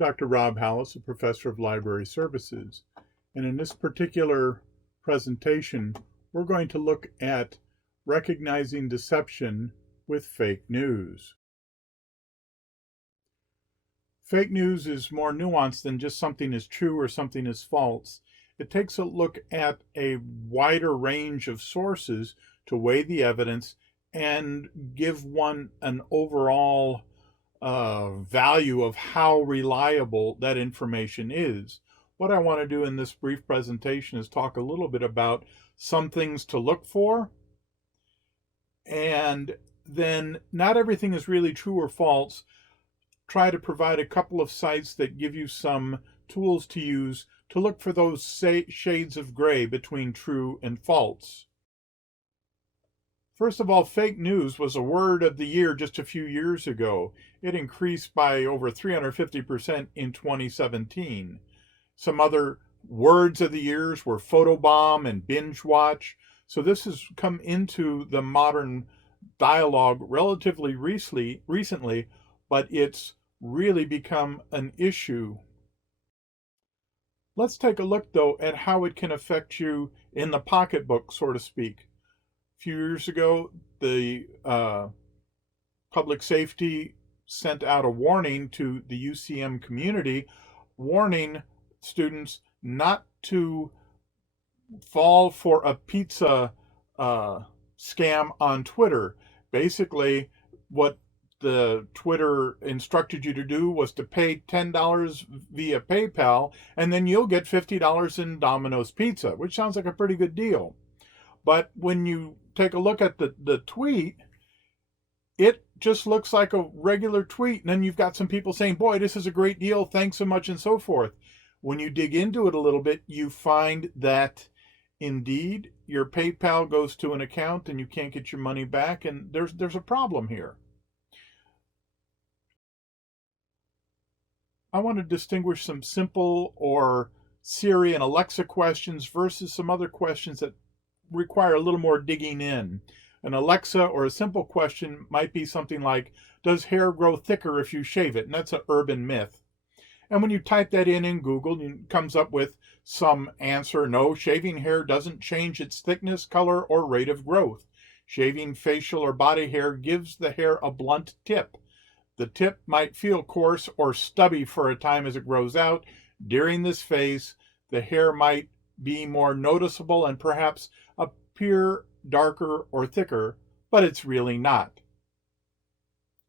I'm Dr. Rob Hallis, a professor of library services. And in this particular presentation, we're going to look at recognizing deception with fake news. Fake news is more nuanced than just something is true or something is false. It takes a look at a wider range of sources to weigh the evidence and give one an overall value of how reliable that information is. What I want to do in this brief presentation is talk a little bit about some things to look for, and then not everything is really true or false. Try to provide a couple of sites that give you some tools to use to look for those shades of gray between true and false. First of all, fake news was a word of the year just a few years ago. It increased by over 350% in 2017. Some other words of the years were photobomb and binge watch. So this has come into the modern dialogue relatively recently, but it's really become an issue. Let's take a look, though, at how it can affect you in the pocketbook, so to speak. A few years ago, the public safety sent out a warning to the UCM community, warning students not to fall for a pizza scam on Twitter. Basically, what the Twitter instructed you to do was to pay $10 via PayPal, and then you'll get $50 in Domino's Pizza, which sounds like a pretty good deal. But when you take a look at the tweet, it just looks like a regular tweet. And then you've got some people saying, boy, this is a great deal, thanks so much, and so forth. When you dig into it a little bit, you find that indeed your PayPal goes to an account and you can't get your money back, and there's a problem here. I want to distinguish some simple or Siri and Alexa questions versus some other questions that require a little more digging in. An Alexa or a simple question might be something like, does hair grow thicker if you shave it? And that's an urban myth. And when you type that in Google, it comes up with some answer. No, shaving hair doesn't change its thickness, color, or rate of growth. Shaving facial or body hair gives the hair a blunt tip. The tip might feel coarse or stubby for a time as it grows out. During this phase, the hair might be more noticeable and perhaps appear darker or thicker, but it's really not.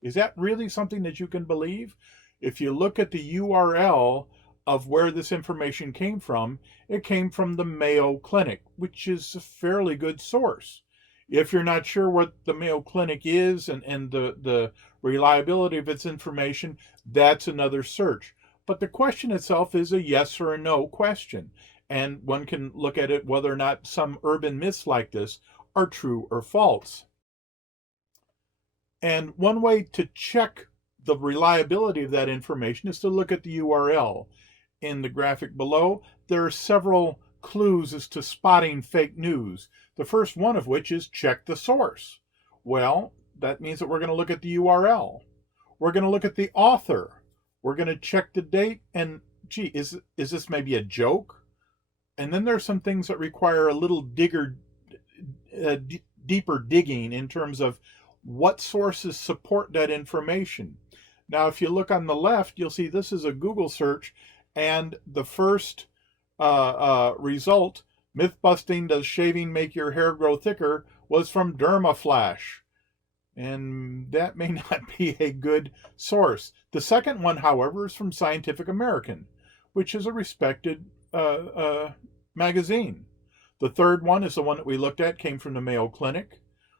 Is that really something that you can believe? If you look at the URL of where this information came from, it came from the Mayo Clinic, which is a fairly good source. If you're not sure what the Mayo Clinic is and the reliability of its information, that's another search. But the question itself is a yes or a no question. And one can look at it whether or not some urban myths like this are true or false. And one way to check the reliability of that information is to look at the URL. In the graphic below, there are several clues as to spotting fake news. The first one of which is check the source. Well, that means that we're going to look at the URL. We're going to look at the author. We're going to check the date and, gee, is this maybe a joke? And then there's some things that require a little deeper digging in terms of what sources support that information. Now, if you look on the left, you'll see this is a Google search, and the first result, myth busting, does shaving make your hair grow thicker, was from Dermaflash. And that may not be a good source. The second one, however, is from Scientific American, which is a respected magazine. The third one is the one that we looked at, came from the Mayo Clinic.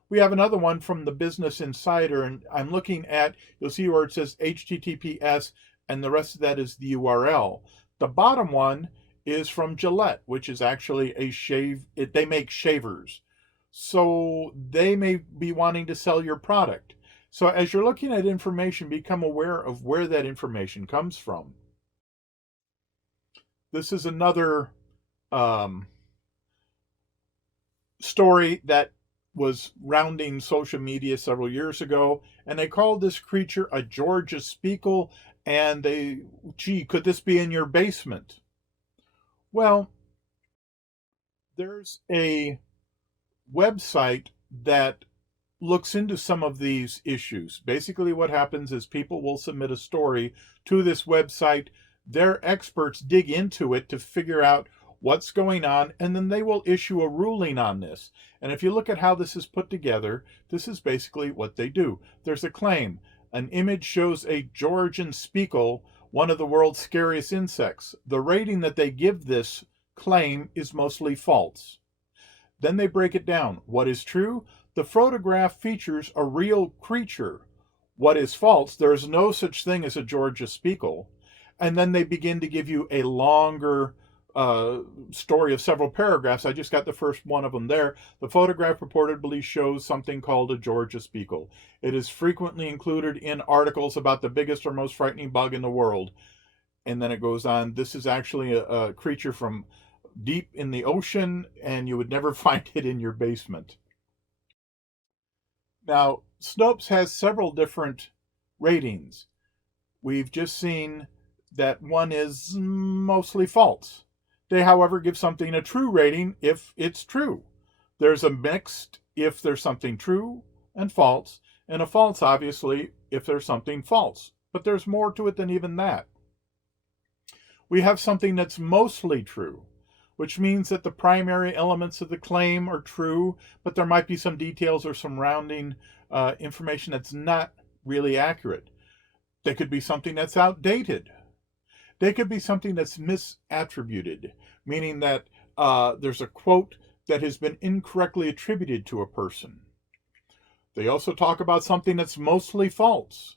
We have another one from the Business Insider, and I'm looking at, you'll see where it says HTTPS, and the rest of that is the URL. The bottom one is from Gillette, which is actually a they make shavers. So they may be wanting to sell your product. So as you're looking at information, become aware of where that information comes from. This is another story that was rounding social media several years ago, and they called this creature a Georgia Speckle, and gee, could this be in your basement? Well, there's a website that looks into some of these issues. Basically, what happens is people will submit a story to this website. Their experts dig into it to figure out what's going on, and then they will issue a ruling on this. And if you look at how this is put together, this is basically what they do. There's a claim. An image shows a Georgian speckle, one of the world's scariest insects. The rating that they give this claim is mostly false. Then they break it down. What is true? The photograph features a real creature. What is false? There is no such thing as a Georgia speckle. And then they begin to give you a longer story of several paragraphs. I just got the first one of them there. The photograph reportedly shows something called a Georgia speckle. It is frequently included in articles about the biggest or most frightening bug in the world. And then it goes on. This is actually a creature from deep in the ocean, and you would never find it in your basement. Now, Snopes has several different ratings. We've just seen that one is mostly false. They, however, give something a true rating if it's true. There's a mixed if there's something true and false, and a false, obviously, if there's something false. But there's more to it than even that. We have something that's mostly true, which means that the primary elements of the claim are true, but there might be some details or some rounding information that's not really accurate. They could be something that's outdated. They could be something that's misattributed, meaning that there's a quote that has been incorrectly attributed to a person. They also talk about something that's mostly false.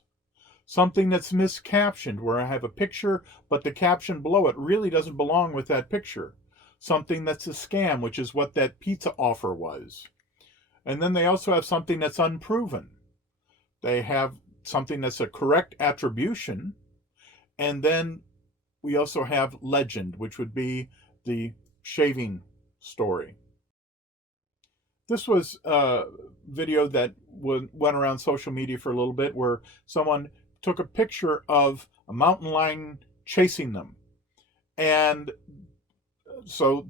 Something that's miscaptioned, where I have a picture, but the caption below it really doesn't belong with that picture. Something that's a scam, which is what that pizza offer was. And then they also have something that's unproven. They have something that's a correct attribution. And then we also have legend, which would be the shaving story. This was a video that went around social media for a little bit, where someone took a picture of a mountain lion chasing them. And so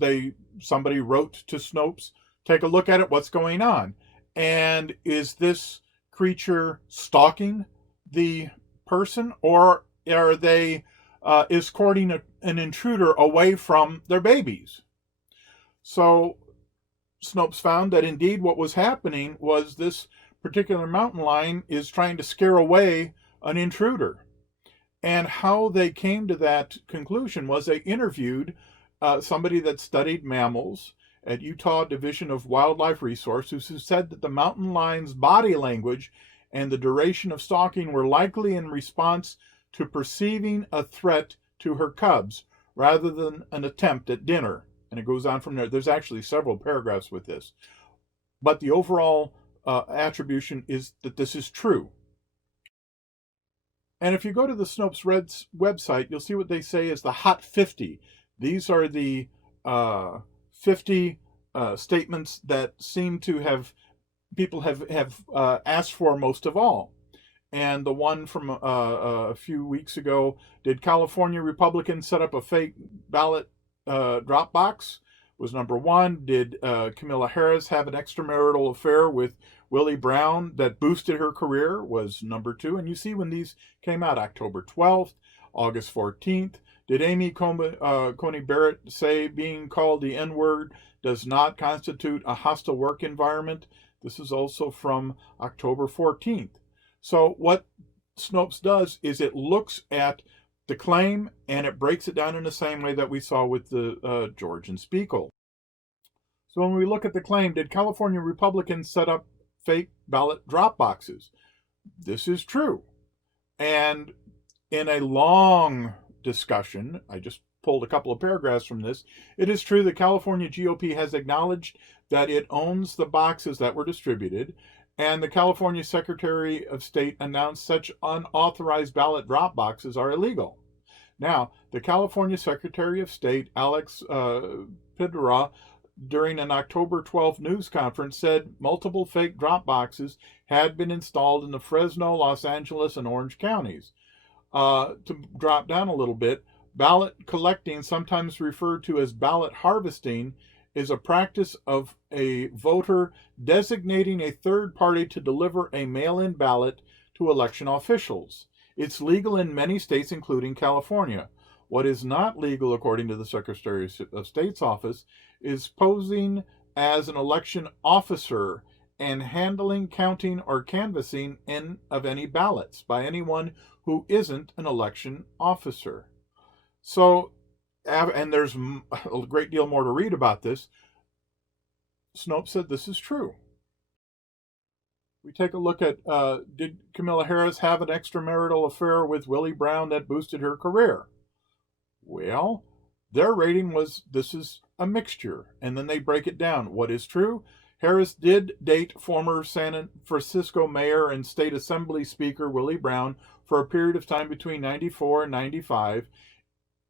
somebody wrote to Snopes, take a look at it, what's going on? And is this creature stalking the person, or are they escorting an intruder away from their babies? So Snopes found that indeed what was happening was this particular mountain lion is trying to scare away an intruder. And how they came to that conclusion was they interviewed somebody that studied mammals at Utah Division of Wildlife Resources, who said that the mountain lion's body language and the duration of stalking were likely in response to perceiving a threat to her cubs rather than an attempt at dinner. And it goes on from there. There's actually several paragraphs with this. But the overall attribution is that this is true. And if you go to the Snopes Reds website, you'll see what they say is the Hot 50. These are the 50 statements that seem to have people have asked for most of all. And the one from a few weeks ago, did California Republicans set up a fake ballot drop box? Was number one. Did Kamala Harris have an extramarital affair with Willie Brown that boosted her career? Was number two. And you see when these came out, October 12th, August 14th. Did Amy Coney Barrett say being called the N-word does not constitute a hostile work environment? This is also from October 14th. So what Snopes does is it looks at the claim and it breaks it down in the same way that we saw with the Georgian speckle. So when we look at the claim, did California Republicans set up fake ballot drop boxes? This is true. And in a long discussion, I just pulled a couple of paragraphs from this, it is true that California GOP has acknowledged that it owns the boxes that were distributed, and the California Secretary of State announced such unauthorized ballot drop boxes are illegal. Now, the California Secretary of State, Alex Padilla, during an October 12th news conference, said multiple fake drop boxes had been installed in the Fresno, Los Angeles, and Orange counties. To drop down a little bit, ballot collecting, sometimes referred to as ballot harvesting, is a practice of a voter designating a third party to deliver a mail-in ballot to election officials. It's legal in many states, including California. What is not legal, according to the Secretary of State's office, is posing as an election officer and handling, counting, or canvassing of any ballots by anyone who isn't an election officer. So, and there's a great deal more to read about this. Snopes said this is true. We take a look at, did Kamala Harris have an extramarital affair with Willie Brown that boosted her career? Well, their rating was this is a mixture, and then they break it down. What is true? Harris did date former San Francisco mayor and state assembly speaker Willie Brown for a period of time between 94 and 95.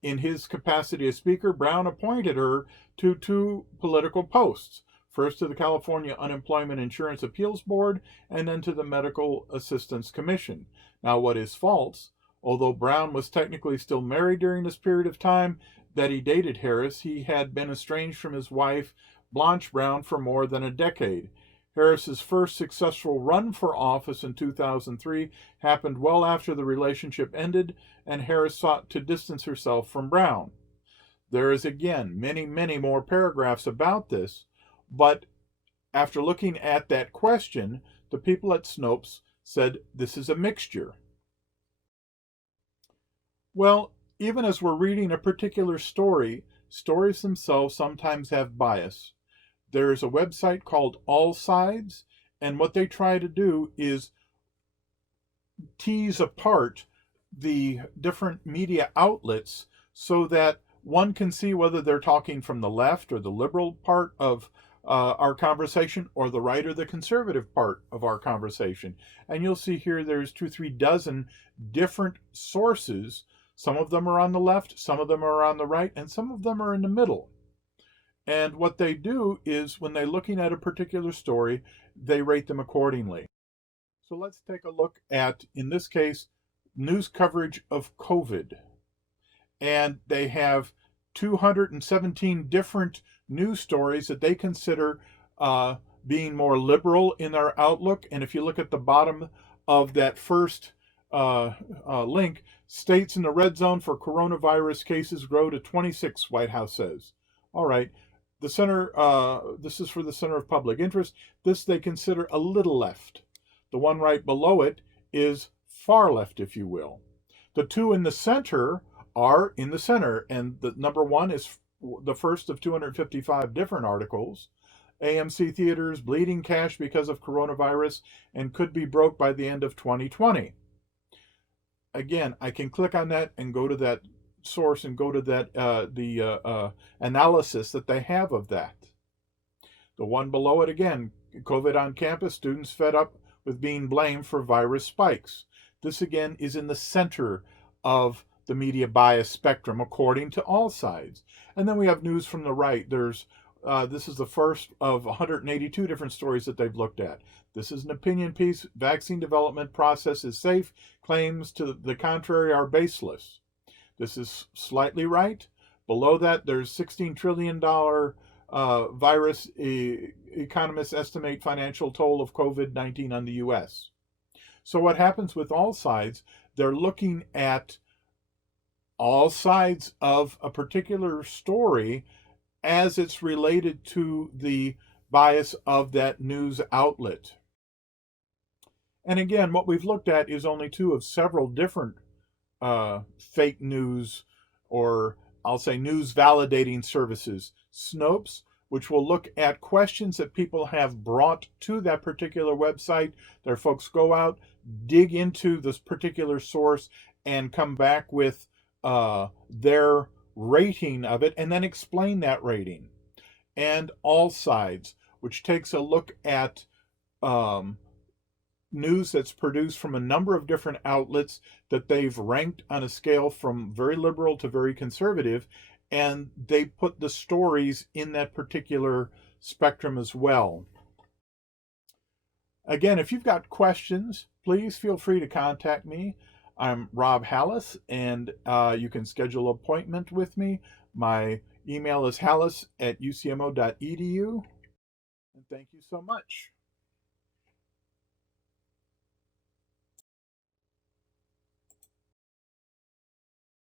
In his capacity as speaker, Brown appointed her to 2 political posts, first to the California Unemployment Insurance Appeals Board and then to the Medical Assistance Commission. Now, what is false? Although Brown was technically still married during this period of time that he dated Harris, he had been estranged from his wife, Blanche Brown, for more than a decade. Harris's first successful run for office in 2003 happened well after the relationship ended, and Harris sought to distance herself from Brown. There is again many, many more paragraphs about this, but after looking at that question, the people at Snopes said this is a mixture. Well, even as we're reading a particular story, stories themselves sometimes have bias. There's a website called All Sides, and what they try to do is tease apart the different media outlets so that one can see whether they're talking from the left or the liberal part of our conversation or the right or the conservative part of our conversation. And you'll see here there's 2-3 dozen different sources. Some of them are on the left, some of them are on the right, and some of them are in the middle. And what they do is when they're looking at a particular story, they rate them accordingly. So let's take a look at, in this case, news coverage of COVID. And they have 217 different news stories that they consider being more liberal in their outlook. And if you look at the bottom of that first link, states in the red zone for coronavirus cases grow to 26, White House says. All right. The center, this is for the Center of Public Interest. This they consider a little left. The one right below it is far left, if you will. The two in the center are in the center, and the number one is the first of 255 different articles. AMC Theaters bleeding cash because of coronavirus and could be broke by the end of 2020. Again, I can click on that and go to that source and go to that the analysis that they have of that. The one below it again, COVID on campus, students fed up with being blamed for virus spikes. This again is in the center of the media bias spectrum according to All Sides. And then we have news from the right. There's this is the first of 182 different stories that they've looked at. This is an opinion piece. Vaccine development process is safe. Claims to the contrary are baseless. This is slightly right. Below that, there's $16 trillion virus. Economists estimate financial toll of COVID-19 on the U.S. So what happens with All Sides, they're looking at all sides of a particular story as it's related to the bias of that news outlet. And again, what we've looked at is only 2 of several different fake news, or I'll say news validating services. Snopes, which will look at questions that people have brought to that particular website. Their folks go out, dig into this particular source, and come back with their rating of it, and then explain that rating. And All Sides, which takes a look at news that's produced from a number of different outlets that they've ranked on a scale from very liberal to very conservative, and they put the stories in that particular spectrum as well. Again, if you've got questions, please feel free to contact me. I'm Rob Hallis, and you can schedule an appointment with me. My email is hallis@ucmo.edu. And thank you so much.